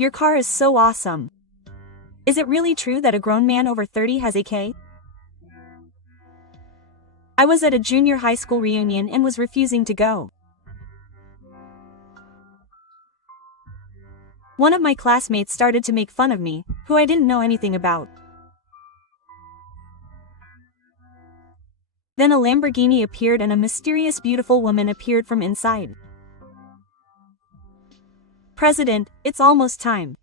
Your car is so awesome. Is it really true that a grown man over 30 has a K? I was at a junior high school reunion and was refusing to go. One of my classmates started to make fun of me, who I didn't know anything about. Then a Lamborghini appeared and a mysterious beautiful woman appeared from inside. President, it's almost time.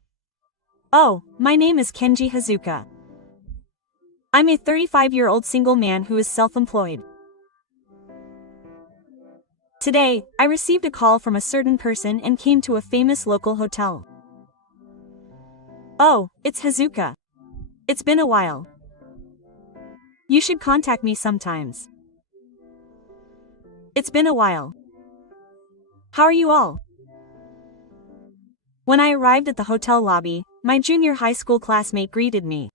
Oh, my name is Kenji Hazuka. I'm a 35-year-old single man who is self-employed. Today, I received a call from a certain person and came to a famous local hotel. Oh, it's Hazuka. It's been a while. You should contact me sometimes. It's been a while. How are you all? When I arrived at the hotel lobby, my junior high school classmate greeted me.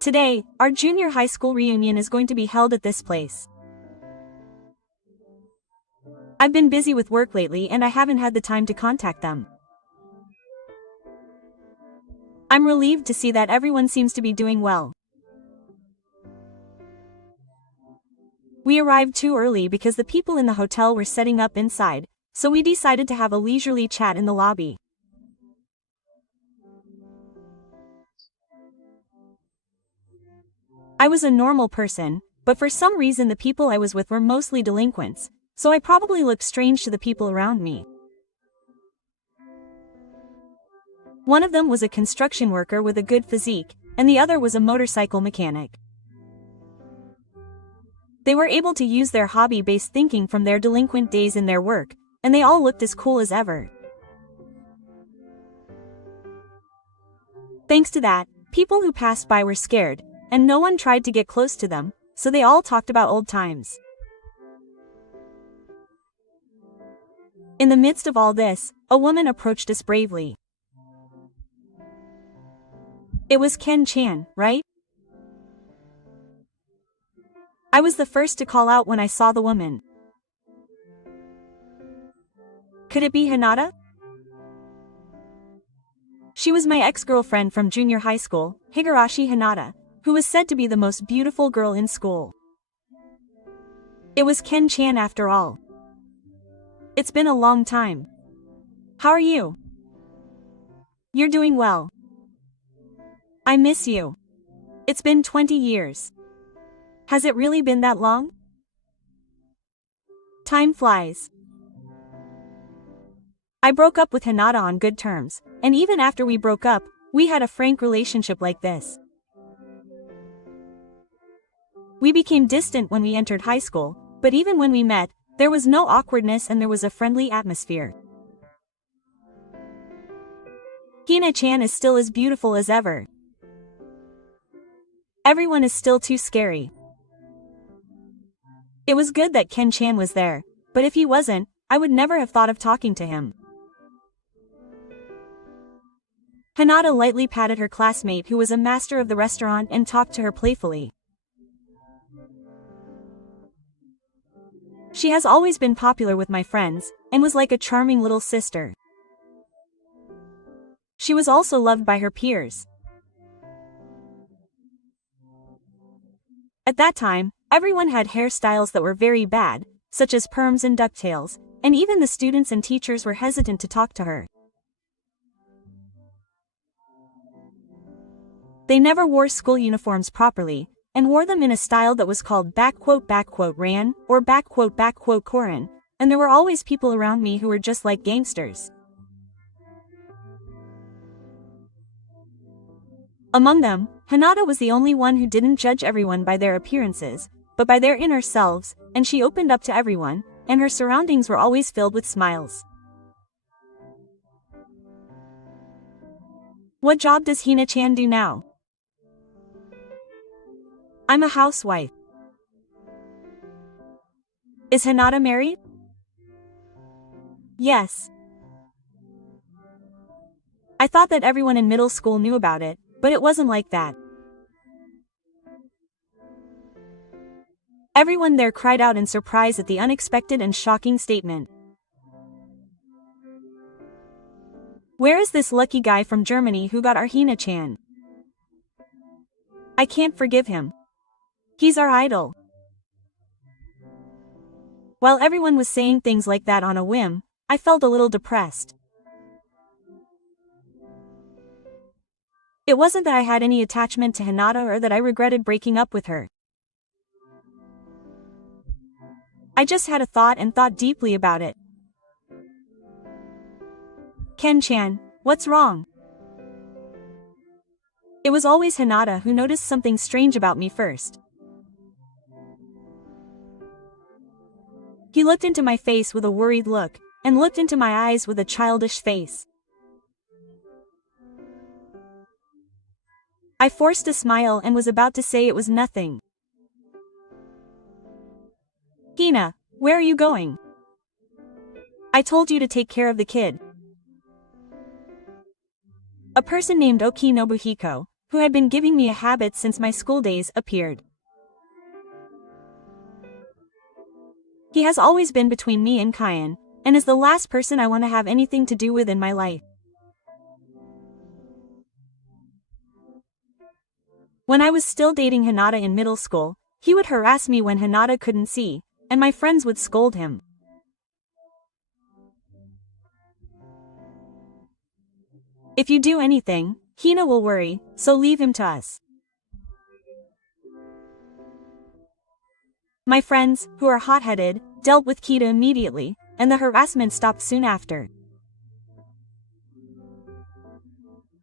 Today, our junior high school reunion is going to be held at this place. I've been busy with work lately and I haven't had the time to contact them. I'm relieved to see that everyone seems to be doing well. We arrived too early because the people in the hotel were setting up inside, so we decided to have a leisurely chat in the lobby. I was a normal person, but for some reason the people I was with were mostly delinquents, so I probably looked strange to the people around me. One of them was a construction worker with a good physique, and the other was a motorcycle mechanic. They were able to use their hobby-based thinking from their delinquent days in their work, and they all looked as cool as ever. Thanks to that, people who passed by were scared, and no one tried to get close to them, so they all talked about old times. In the midst of all this, a woman approached us bravely. It was Ken-chan, right? I was the first to call out when I saw the woman. Could it be Hinata? She was my ex-girlfriend from junior high school, Higurashi Hinata, who was said to be the most beautiful girl in school. It was Ken-chan after all. It's been a long time. How are you? You're doing well. I miss you. It's been 20 years. Has it really been that long? Time flies. I broke up with Hinata on good terms, and even after we broke up, we had a frank relationship like this. We became distant when we entered high school, but even when we met, there was no awkwardness and there was a friendly atmosphere. Hina-chan is still as beautiful as ever. Everyone is still too scary. It was good that Ken-chan was there, but if he wasn't, I would never have thought of talking to him. Hinata lightly patted her classmate who was a master of the restaurant and talked to her playfully. She has always been popular with my friends, and was like a charming little sister. She was also loved by her peers. At that time, everyone had hairstyles that were very bad, such as perms and ducktails, and even the students and teachers were hesitant to talk to her. They never wore school uniforms properly, and wore them in a style that was called ran, or koran, and there were always people around me who were just like gangsters. Among them, Hinata was the only one who didn't judge everyone by their appearances, but by their inner selves, and she opened up to everyone, and her surroundings were always filled with smiles. What job does Hina-chan do now? I'm a housewife. Is Hinata married? Yes. I thought that everyone in middle school knew about it, but it wasn't like that. Everyone there cried out in surprise at the unexpected and shocking statement. Where is this lucky guy from Germany who got our Hina-chan? I can't forgive him. He's our idol. While everyone was saying things like that on a whim, I felt a little depressed. It wasn't that I had any attachment to Hinata or that I regretted breaking up with her. I just had a thought and thought deeply about it. Ken-chan, what's wrong? It was always Hinata who noticed something strange about me first. He looked into my face with a worried look, and looked into my eyes with a childish face. I forced a smile and was about to say it was nothing. Hina, where are you going? I told you to take care of the kid. A person named Oki Nobuhiko, who had been giving me a habit since my school days, appeared. He has always been between me and Kyan, and is the last person I want to have anything to do with in my life. When I was still dating Hinata in middle school, he would harass me when Hinata couldn't see, and my friends would scold him. If you do anything, Hina will worry, so leave him to us. My friends, who are hot-headed, dealt with Kita immediately, and the harassment stopped soon after.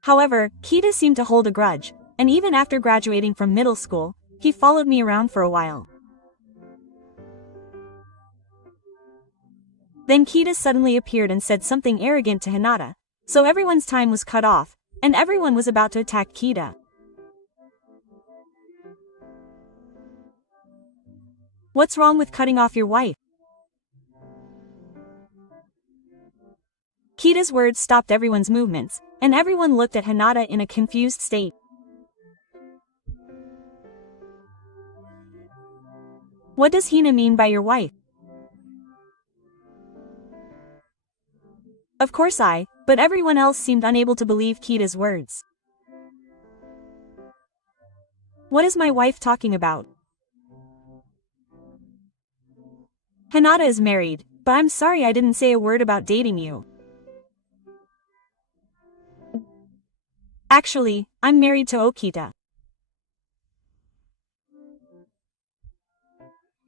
However, Kita seemed to hold a grudge, and even after graduating from middle school, he followed me around for a while. Then Kita suddenly appeared and said something arrogant to Hinata, so everyone's time was cut off, and everyone was about to attack Kita. What's wrong with cutting off your wife? Kita's words stopped everyone's movements, and everyone looked at Hinata in a confused state. What does Hina mean by your wife? Of course but everyone else seemed unable to believe Kita's words. What is my wife talking about? Hinata is married, but I'm sorry I didn't say a word about dating you. Actually, I'm married to Okita.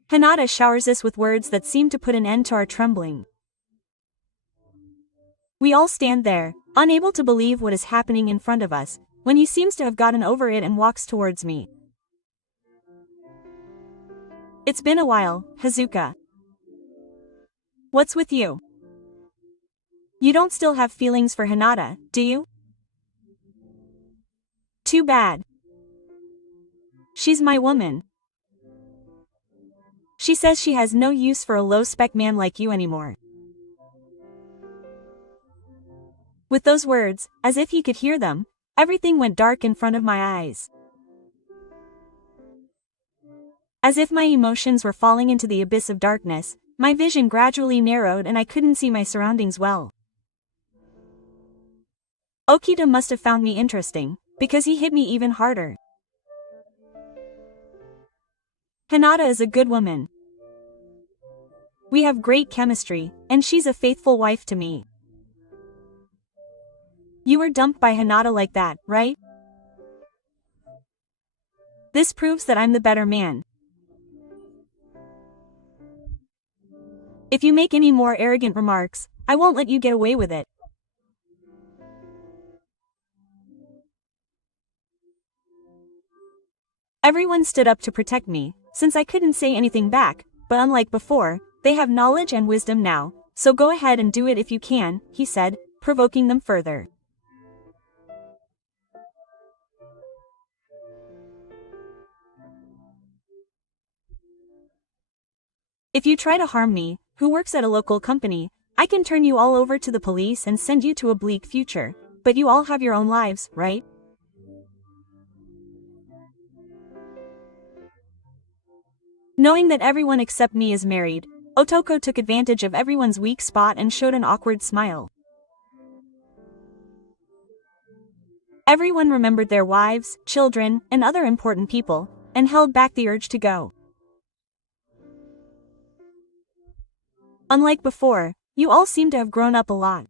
Hinata showers us with words that seem to put an end to our trembling. We all stand there, unable to believe what is happening in front of us, when he seems to have gotten over it and walks towards me. It's been a while, Hazuka. What's with you? You don't still have feelings for Hinata, do you? Too bad. She's my woman. She says she has no use for a low-spec man like you anymore. With those words, as if he could hear them, everything went dark in front of my eyes. As if my emotions were falling into the abyss of darkness, my vision gradually narrowed and I couldn't see my surroundings well. Okita must have found me interesting, because he hit me even harder. Hinata is a good woman. We have great chemistry, and she's a faithful wife to me. You were dumped by Hinata like that, right? This proves that I'm the better man. If you make any more arrogant remarks, I won't let you get away with it. Everyone stood up to protect me, since I couldn't say anything back, but unlike before, they have knowledge and wisdom now, so go ahead and do it if you can, he said, provoking them further. If you try to harm me, who works at a local company, I can turn you all over to the police and send you to a bleak future, but you all have your own lives, right? Knowing that everyone except me is married, Otoko took advantage of everyone's weak spot and showed an awkward smile. Everyone remembered their wives, children, and other important people, and held back the urge to go. Unlike before, you all seem to have grown up a lot.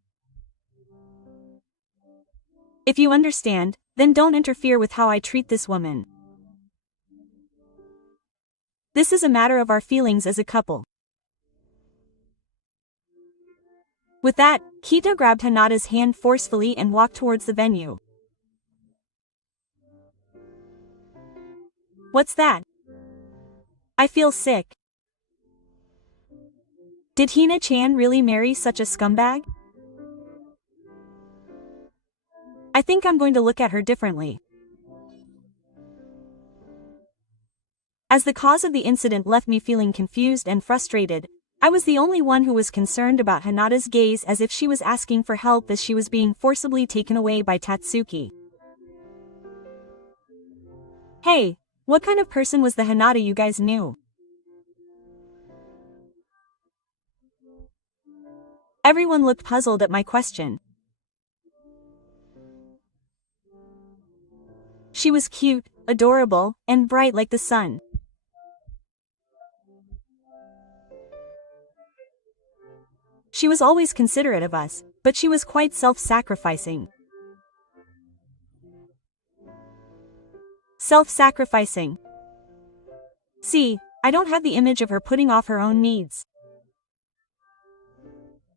If you understand, then don't interfere with how I treat this woman. This is a matter of our feelings as a couple. With that, Kita grabbed Hinata's hand forcefully and walked towards the venue. What's that? I feel sick. Did Hina-chan really marry such a scumbag? I think I'm going to look at her differently. As the cause of the incident left me feeling confused and frustrated, I was the only one who was concerned about Hinata's gaze, as if she was asking for help as she was being forcibly taken away by Tatsuki. Hey, what kind of person was the Hinata you guys knew? Everyone looked puzzled at my question. She was cute, adorable, and bright like the sun. She was always considerate of us, but she was quite self-sacrificing. Self-sacrificing. See, I don't have the image of her putting off her own needs.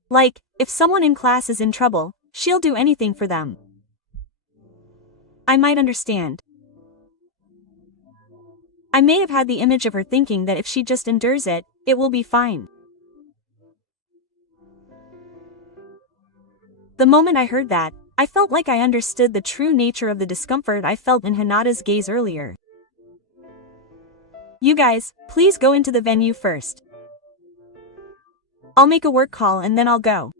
Like, if someone in class is in trouble, she'll do anything for them. I might understand. I may have had the image of her thinking that if she just endures it, it will be fine. The moment I heard that, I felt like I understood the true nature of the discomfort I felt in Hinata's gaze earlier. You guys, please go into the venue first. I'll make a work call and then I'll go.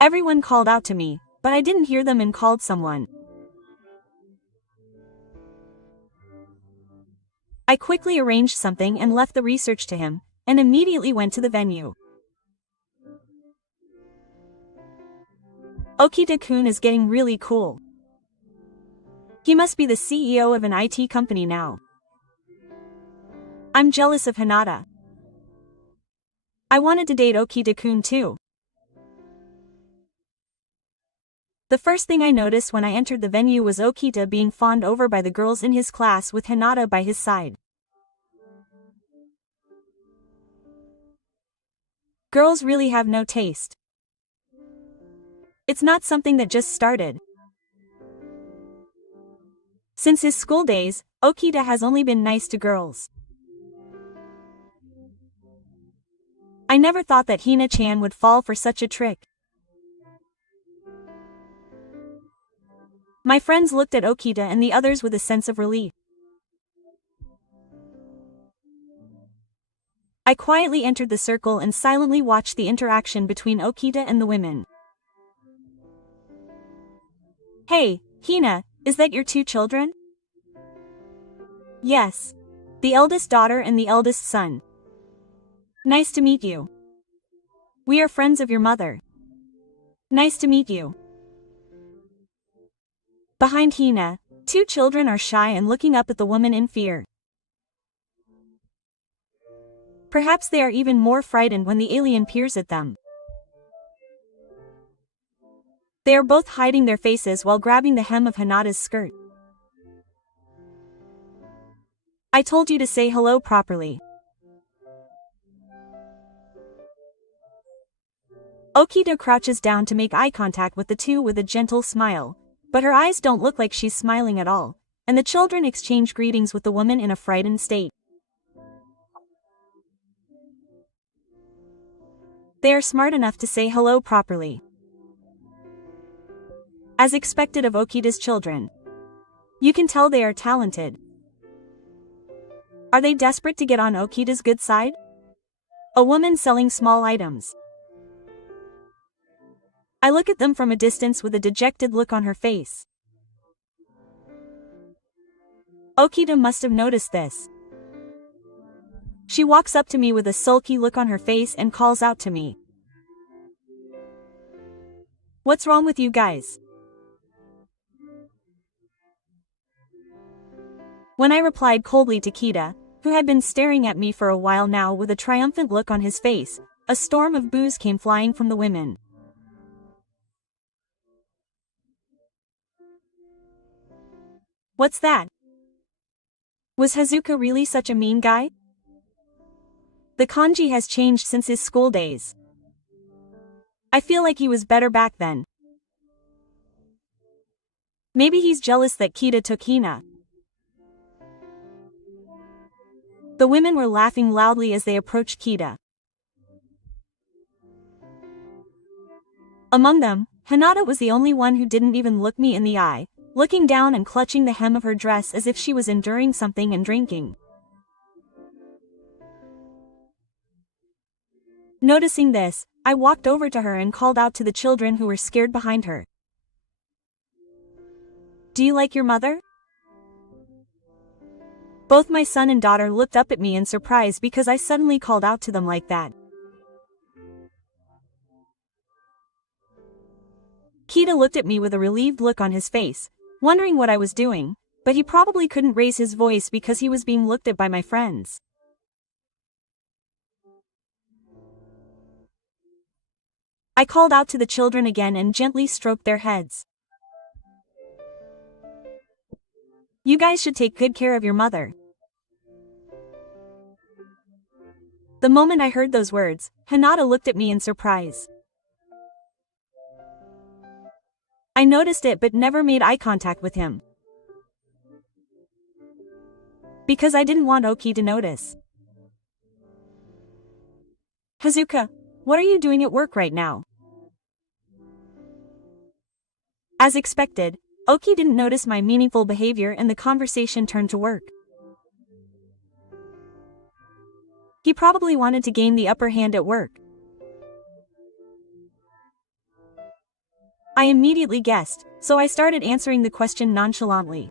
Everyone called out to me, but I didn't hear them and called someone. I quickly arranged something and left the research to him, and immediately went to the venue. Okita-kun is getting really cool. He must be the CEO of an IT company now. I'm jealous of Hinata. I wanted to date Okita-kun too. The first thing I noticed when I entered the venue was Okita being fawned over by the girls in his class with Hinata by his side. Girls really have no taste. It's not something that just started. Since his school days, Okita has only been nice to girls. I never thought that Hina-chan would fall for such a trick. My friends looked at Okita and the others with a sense of relief. I quietly entered the circle and silently watched the interaction between Okita and the women. Hey, Hina, is that your two children? Yes. The eldest daughter and the eldest son. Nice to meet you. We are friends of your mother. Nice to meet you. Behind Hina, two children are shy and looking up at the woman in fear. Perhaps they are even more frightened when the alien peers at them. They are both hiding their faces while grabbing the hem of Hinata's skirt. I told you to say hello properly. Okita crouches down to make eye contact with the two with a gentle smile, but her eyes don't look like she's smiling at all, and the children exchange greetings with the woman in a frightened state. They are smart enough to say hello properly. As expected of Okita's children. You can tell they are talented. Are they desperate to get on Okita's good side? A woman selling small items. I look at them from a distance with a dejected look on her face. Okita must have noticed this. She walks up to me with a sulky look on her face and calls out to me. What's wrong with you guys? When I replied coldly to Kita, who had been staring at me for a while now with a triumphant look on his face, a storm of boos came flying from the women. What's that? Was Hazuka really such a mean guy? The kanji has changed since his school days. I feel like he was better back then. Maybe he's jealous that Kita took Hina. The women were laughing loudly as they approached Kita. Among them, Hinata was the only one who didn't even look me in the eye, looking down and clutching the hem of her dress as if she was enduring something and drinking. Noticing this, I walked over to her and called out to the children who were scared behind her. Do you like your mother? Both my son and daughter looked up at me in surprise because I suddenly called out to them like that. Kita looked at me with a relieved look on his face, wondering what I was doing, but he probably couldn't raise his voice because he was being looked at by my friends. I called out to the children again and gently stroked their heads. You guys should take good care of your mother. The moment I heard those words, Hinata looked at me in surprise. I noticed it but never made eye contact with him, because I didn't want Oki to notice. Hazuka, what are you doing at work right now? As expected, Oki didn't notice my meaningful behavior and the conversation turned to work. He probably wanted to gain the upper hand at work. I immediately guessed, so I started answering the question nonchalantly.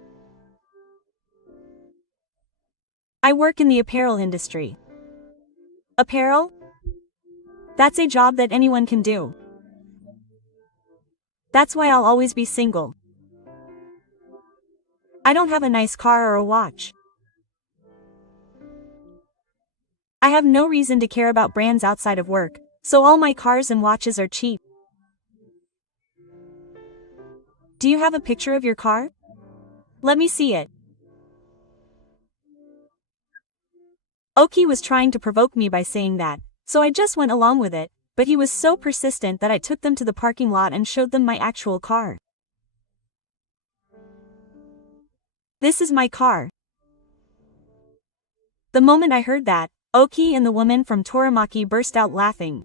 I work in the apparel industry. Apparel? That's a job that anyone can do. That's why I'll always be single. I don't have a nice car or a watch. I have no reason to care about brands outside of work, so all my cars and watches are cheap. Do you have a picture of your car? Let me see it. Oki was trying to provoke me by saying that, so I just went along with it, but he was so persistent that I took them to the parking lot and showed them my actual car. This is my car. The moment I heard that, Oki and the woman from Toramaki burst out laughing.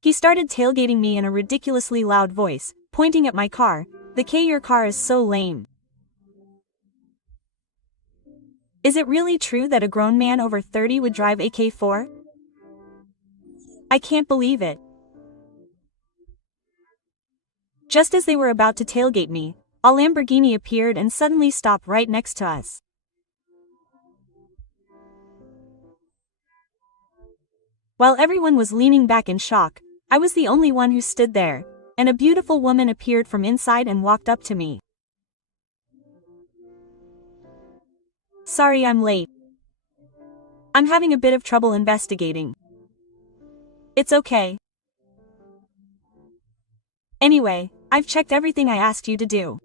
He started tailgating me in a ridiculously loud voice, pointing at my car. Your car is so lame. Is it really true that a grown man over 30 would drive a K4? I can't believe it. Just as they were about to tailgate me, a Lamborghini appeared and suddenly stopped right next to us. While everyone was leaning back in shock, I was the only one who stood there, and a beautiful woman appeared from inside and walked up to me. Sorry I'm late. I'm having a bit of trouble investigating. It's okay. Anyway, I've checked everything I asked you to do.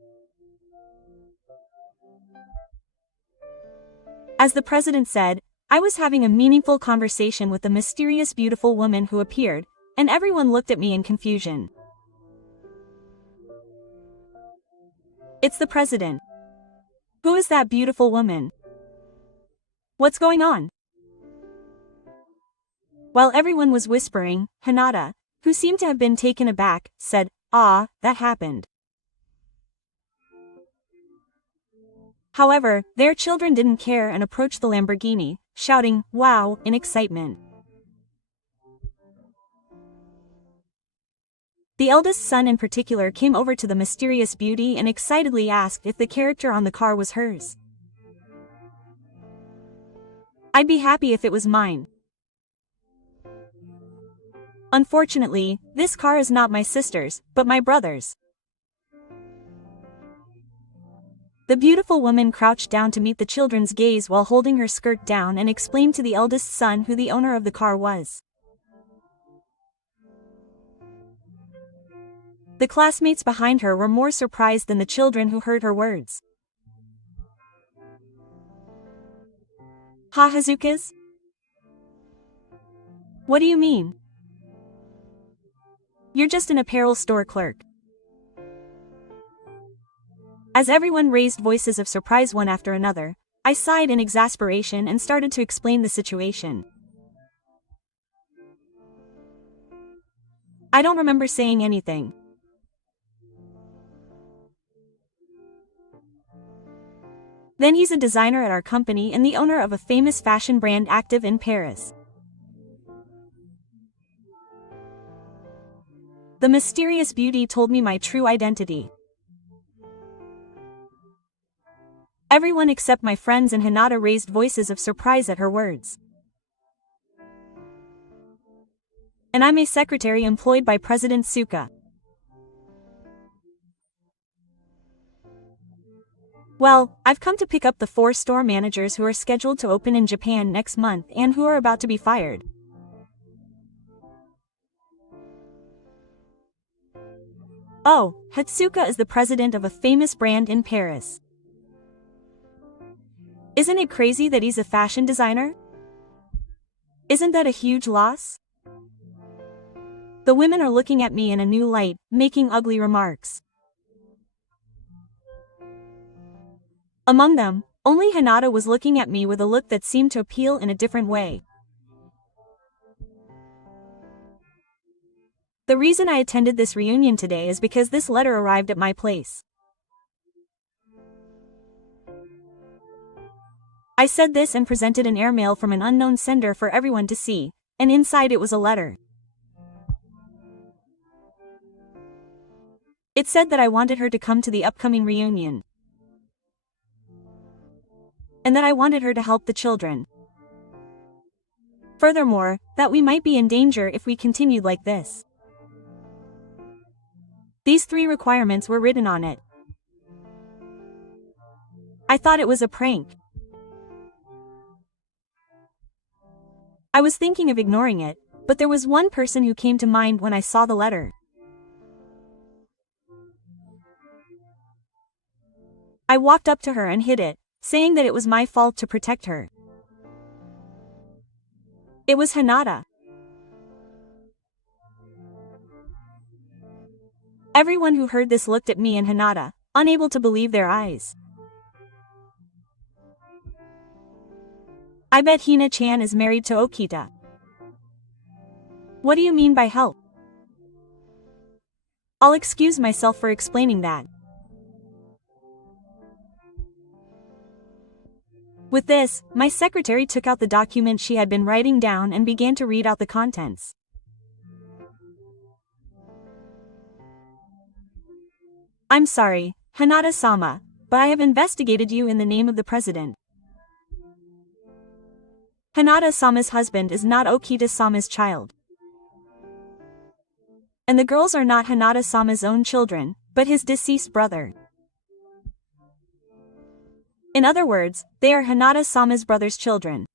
As the president said, I was having a meaningful conversation with the mysterious beautiful woman who appeared, and everyone looked at me in confusion. It's the president. Who is that beautiful woman? What's going on? While everyone was whispering, Hinata, who seemed to have been taken aback, said, "Ah, that happened." However, their children didn't care and approached the Lamborghini, shouting, "Wow," in excitement. The eldest son in particular came over to the mysterious beauty and excitedly asked if the character on the car was hers. I'd be happy if it was mine. Unfortunately, this car is not my sister's, but my brother's. The beautiful woman crouched down to meet the children's gaze while holding her skirt down and explained to the eldest son who the owner of the car was. The classmates behind her were more surprised than the children who heard her words. Ha Hazukas? What do you mean? You're just an apparel store clerk. As everyone raised voices of surprise one after another, I sighed in exasperation and started to explain the situation. I don't remember saying anything. Then he's a designer at our company and the owner of a famous fashion brand active in Paris. The mysterious beauty told me my true identity. Everyone except my friends and Hinata raised voices of surprise at her words. And I'm a secretary employed by President Suka. Well, I've come to pick up the 4 store managers who are scheduled to open in Japan next month and who are about to be fired. Oh, Hatsuka is the president of a famous brand in Paris. Isn't it crazy that he's a fashion designer? Isn't that a huge loss? The women are looking at me in a new light, making ugly remarks. Among them, only Hinata was looking at me with a look that seemed to appeal in a different way. The reason I attended this reunion today is because this letter arrived at my place. I said this and presented an airmail from an unknown sender for everyone to see, and inside it was a letter. It said that I wanted her to come to the upcoming reunion. And that I wanted her to help the children. Furthermore, that we might be in danger if we continued like this. These 3 requirements were written on it. I thought it was a prank. I was thinking of ignoring it, but there was one person who came to mind when I saw the letter. I walked up to her and hid it, saying that it was my fault to protect her. It was Hinata. Everyone who heard this looked at me and Hinata, unable to believe their eyes. I bet Hina-chan is married to Okita. What do you mean by help? I'll excuse myself for explaining that. With this, my secretary took out the document she had been writing down and began to read out the contents. I'm sorry, Hinata-sama, but I have investigated you in the name of the president. Hinata-sama's husband is not Okita-sama's child. And the girls are not Hinata-sama's own children, but his deceased brother. In other words, they are Hinata-sama's brother's children.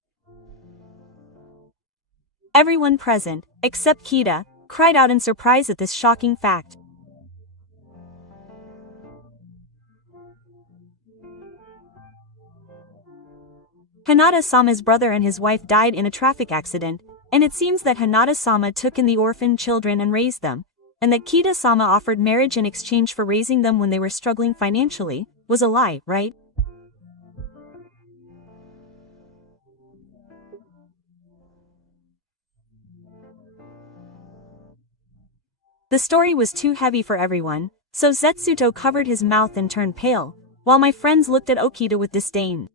Everyone present, except Kita, cried out in surprise at this shocking fact. Hinata-sama's brother and his wife died in a traffic accident, and it seems that Hinata-sama took in the orphaned children and raised them, and that Kita-sama offered marriage in exchange for raising them when they were struggling financially, was a lie, right? The story was too heavy for everyone, so Zetsuto covered his mouth and turned pale, while my friends looked at Okita with disdain.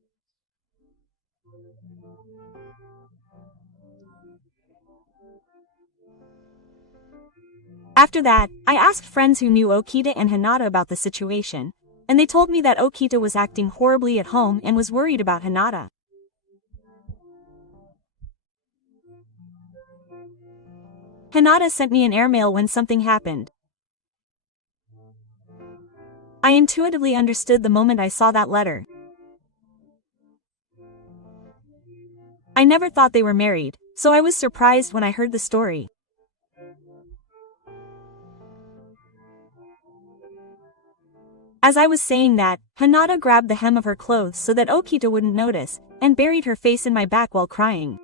After that, I asked friends who knew Okita and Hinata about the situation, and they told me that Okita was acting horribly at home and was worried about Hinata. Hinata sent me an airmail when something happened. I intuitively understood the moment I saw that letter. I never thought they were married, so I was surprised when I heard the story. As I was saying that, Hinata grabbed the hem of her clothes so that Okita wouldn't notice, and buried her face in my back while crying.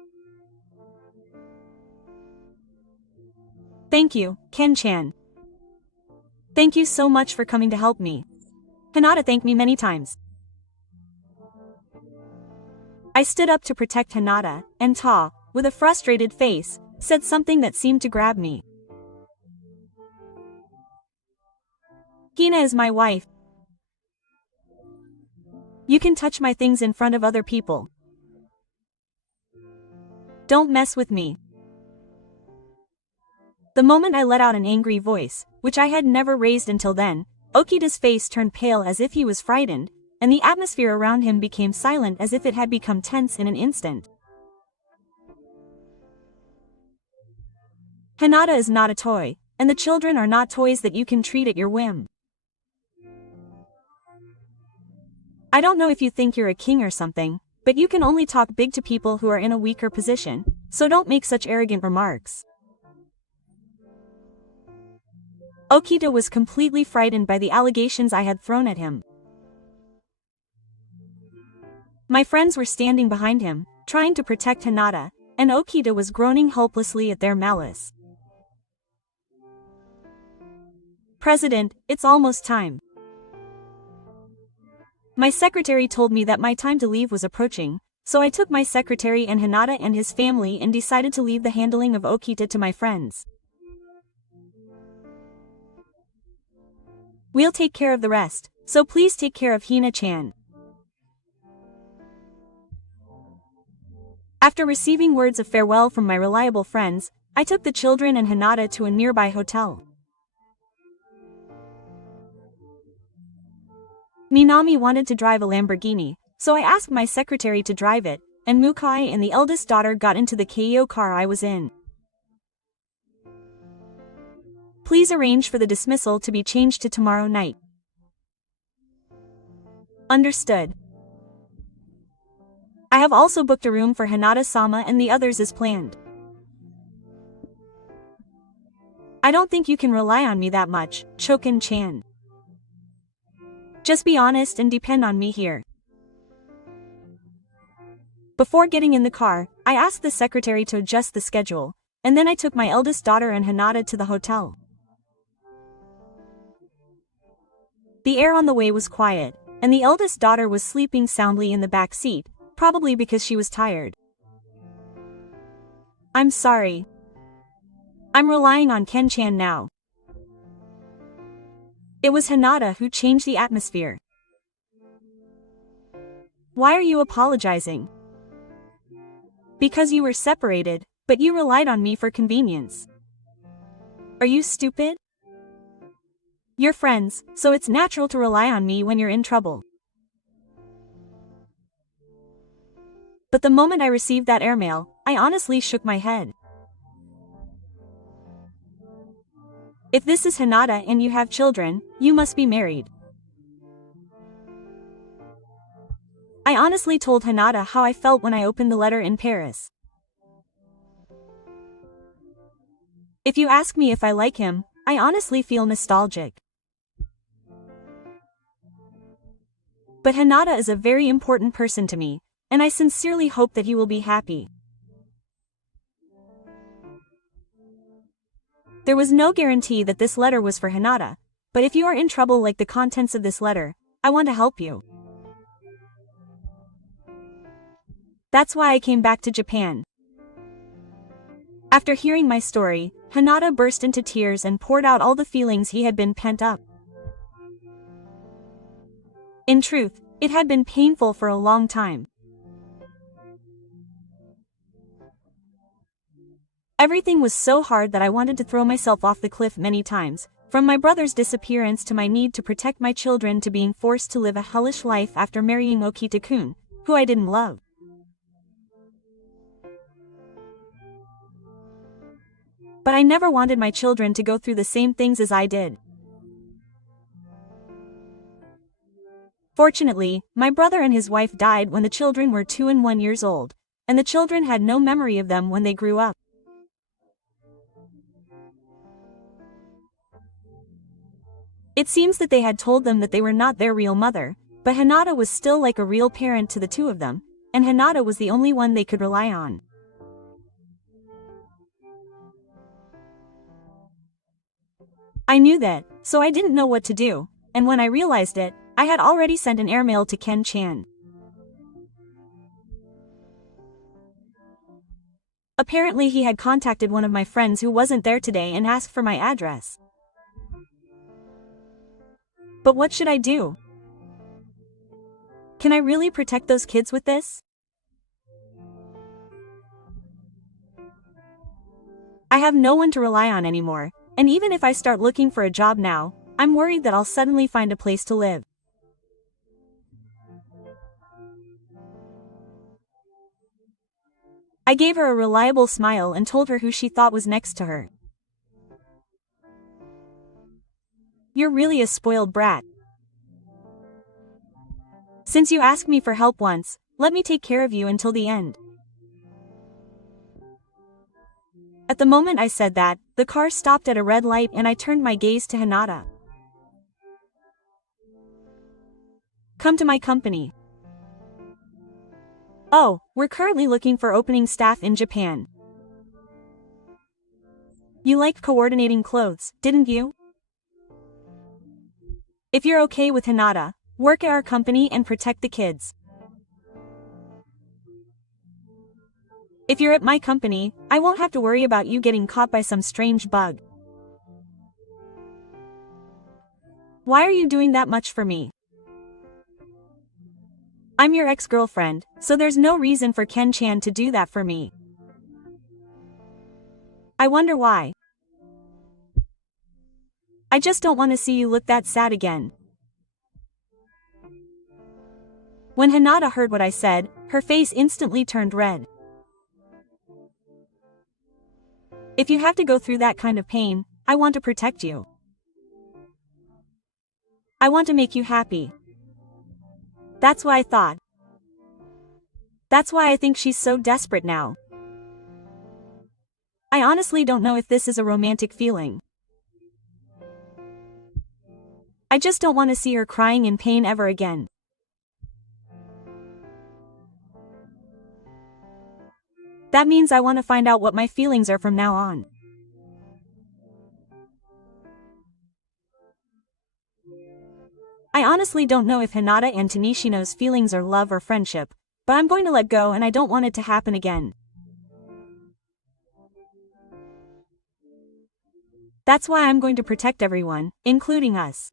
Thank you, Ken-chan. Thank you so much for coming to help me. Hinata thanked me many times. I stood up to protect Hinata, and Ta, with a frustrated face, said something that seemed to grab me. Hina is my wife. You can touch my things in front of other people. Don't mess with me. The moment I let out an angry voice, which I had never raised until then, Okita's face turned pale as if he was frightened, and the atmosphere around him became silent as if it had become tense in an instant. Hinata is not a toy, and the children are not toys that you can treat at your whim. I don't know if you think you're a king or something, but you can only talk big to people who are in a weaker position, so don't make such arrogant remarks. Okita was completely frightened by the allegations I had thrown at him. My friends were standing behind him, trying to protect Hinata, and Okita was groaning helplessly at their malice. President, it's almost time. My secretary told me that my time to leave was approaching, so I took my secretary and Hinata and his family and decided to leave the handling of Okita to my friends. We'll take care of the rest, so please take care of Hina-chan. After receiving words of farewell from my reliable friends, I took the children and Hinata to a nearby hotel. Minami wanted to drive a Lamborghini, so I asked my secretary to drive it, and Mukai and the eldest daughter got into the Keio car I was in. Please arrange for the dismissal to be changed to tomorrow night. Understood. I have also booked a room for Hinata-sama and the others as planned. I don't think you can rely on me that much, Choken-chan. Just be honest and depend on me here. Before getting in the car, I asked the secretary to adjust the schedule, and then I took my eldest daughter and Hinata to the hotel. The air on the way was quiet, and the eldest daughter was sleeping soundly in the back seat, probably because she was tired. I'm sorry. I'm relying on Ken-chan now. It was Hinata who changed the atmosphere. Why are you apologizing? Because you were separated, but you relied on me for convenience. Are you stupid? You're friends, so it's natural to rely on me when you're in trouble. But the moment I received that airmail, I honestly shook my head. If this is Hinata and you have children, you must be married. I honestly told Hinata how I felt when I opened the letter in Paris. If you ask me if I like him, I honestly feel nostalgic. But Hinata is a very important person to me, and I sincerely hope that he will be happy. There was no guarantee that this letter was for Hinata, but if you are in trouble like the contents of this letter, I want to help you. That's why I came back to Japan. After hearing my story, Hinata burst into tears and poured out all the feelings he had been pent up. In truth, it had been painful for a long time. Everything was so hard that I wanted to throw myself off the cliff many times, from my brother's disappearance to my need to protect my children to being forced to live a hellish life after marrying Okita-kun, who I didn't love. but I never wanted my children to go through the same things as I did. Fortunately, my brother and his wife died when the children were 2 and 1 years old, and the children had no memory of them when they grew up. It seems that they had told them that they were not their real mother, but Hinata was still like a real parent to the two of them, and Hinata was the only one they could rely on. I knew that, so I didn't know what to do, and when I realized it, I had already sent an airmail to Ken-chan. Apparently he had contacted one of my friends who wasn't there today and asked for my address. But what should I do? Can I really protect those kids with this? I have no one to rely on anymore, and even if I start looking for a job now, I'm worried that I'll suddenly find a place to live. I gave her a reliable smile and told her who she thought was next to her. You're really a spoiled brat. Since you asked me for help once, let me take care of you until the end. At the moment I said that, the car stopped at a red light and I turned my gaze to Hinata. Come to my company. Oh, we're currently looking for opening staff in Japan. You liked coordinating clothes, didn't you? If you're okay with Hinata, work at our company and protect the kids. If you're at my company, I won't have to worry about you getting caught by some strange bug. Why are you doing that much for me? I'm your ex-girlfriend, so there's no reason for Ken-chan to do that for me. I wonder why. I just don't want to see you look that sad again. When Hinata heard what I said, her face instantly turned red. If you have to go through that kind of pain, I want to protect you. I want to make you happy. That's what I thought. That's why I think she's so desperate now. I honestly don't know if this is a romantic feeling. I just don't want to see her crying in pain ever again. That means I want to find out what my feelings are from now on. I honestly don't know if Hinata and Tanishino's feelings are love or friendship, but I'm going to let go and I don't want it to happen again. That's why I'm going to protect everyone, including us.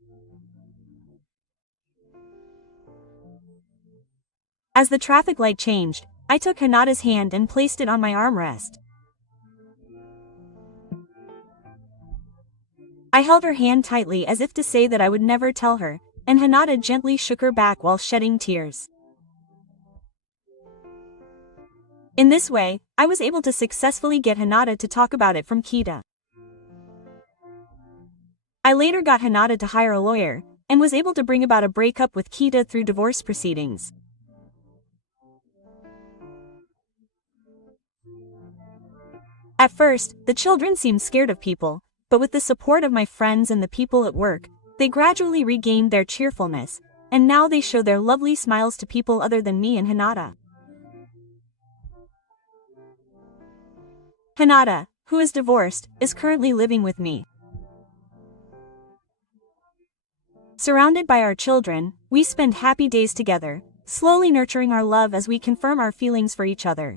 As the traffic light changed, I took Hinata's hand and placed it on my armrest. I held her hand tightly as if to say that I would never tell her, and Hinata gently shook her back while shedding tears. In this way, I was able to successfully get Hinata to talk about it from Kita. I later got Hinata to hire a lawyer, and was able to bring about a breakup with Kita through divorce proceedings. At first, the children seemed scared of people, but with the support of my friends and the people at work, they gradually regained their cheerfulness, and now they show their lovely smiles to people other than me and Hinata. Hinata, who is divorced, is currently living with me. Surrounded by our children, we spend happy days together, slowly nurturing our love as we confirm our feelings for each other.